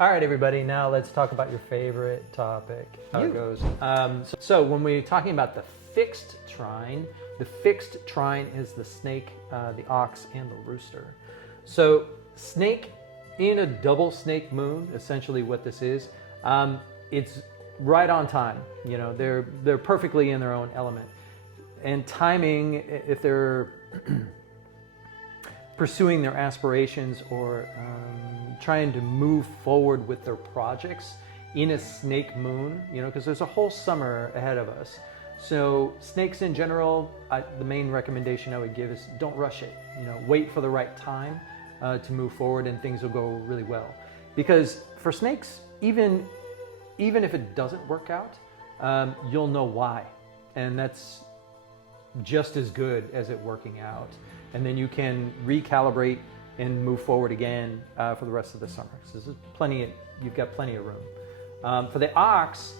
All right, everybody, now let's talk about your favorite topic, how it goes. So when we're talking about the fixed trine is the snake, the ox, and the rooster. So snake in a double snake moon, essentially what this is, it's right on time. You know, they're perfectly in their own element. And timing, if they're pursuing their aspirations or trying to move forward with their projects in a snake moon, you know, because there's a whole summer ahead of us. So snakes in general, the main recommendation I would give is don't rush it. You know, wait for the right time to move forward, and things will go really well. Because for snakes, even if it doesn't work out, you'll know why, and that's just as good as it working out. And then you can recalibrate and move forward again for the rest of the summer. So this is you've got plenty of room. For the ox,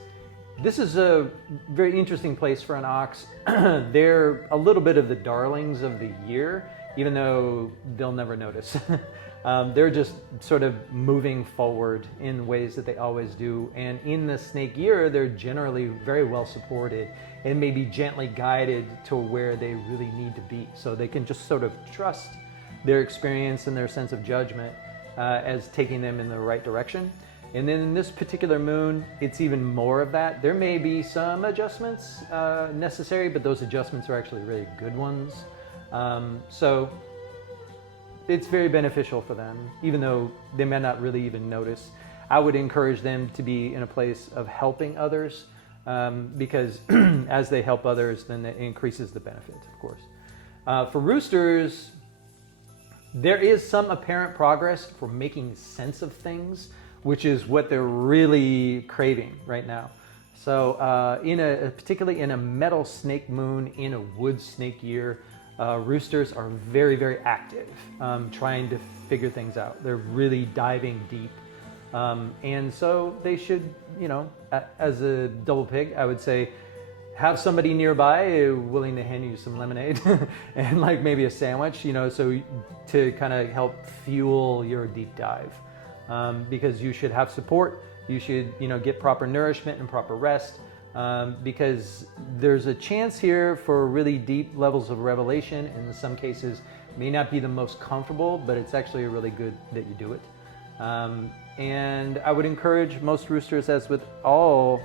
this is a very interesting place for an ox. They're a little bit of the darlings of the year, even though they'll never notice. They're just sort of moving forward in ways that they always do. And in the snake year, they're generally very well supported and maybe gently guided to where they really need to be. So they can just sort of trust their experience and their sense of judgment as taking them in the right direction. And then in this particular moon, it's even more of that. There may be some adjustments necessary, but those adjustments are actually really good ones. So it's very beneficial for them, even though they may not really even notice. I would encourage them to be in a place of helping others, because as they help others, then it increases the benefits, of course. For roosters, there is some apparent progress for making sense of things, which is what they're really craving right now. So particularly in a metal snake moon in a wood snake year, roosters are very, very active, trying to figure things out. They're really diving deep. And so they should, you know, as a double pig, I would say, have somebody nearby willing to hand you some lemonade and like maybe a sandwich, you know, so to kind of help fuel your deep dive. Because you should have support. You should, you know, get proper nourishment and proper rest. Because there's a chance here for really deep levels of revelation, and in some cases may not be the most comfortable, but it's actually really good that you do it. And I would encourage most roosters, as with all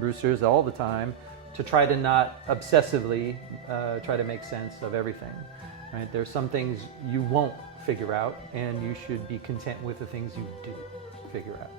roosters all the time, to try to not obsessively try to make sense of everything. Right? There's some things you won't figure out, and you should be content with the things you do figure out.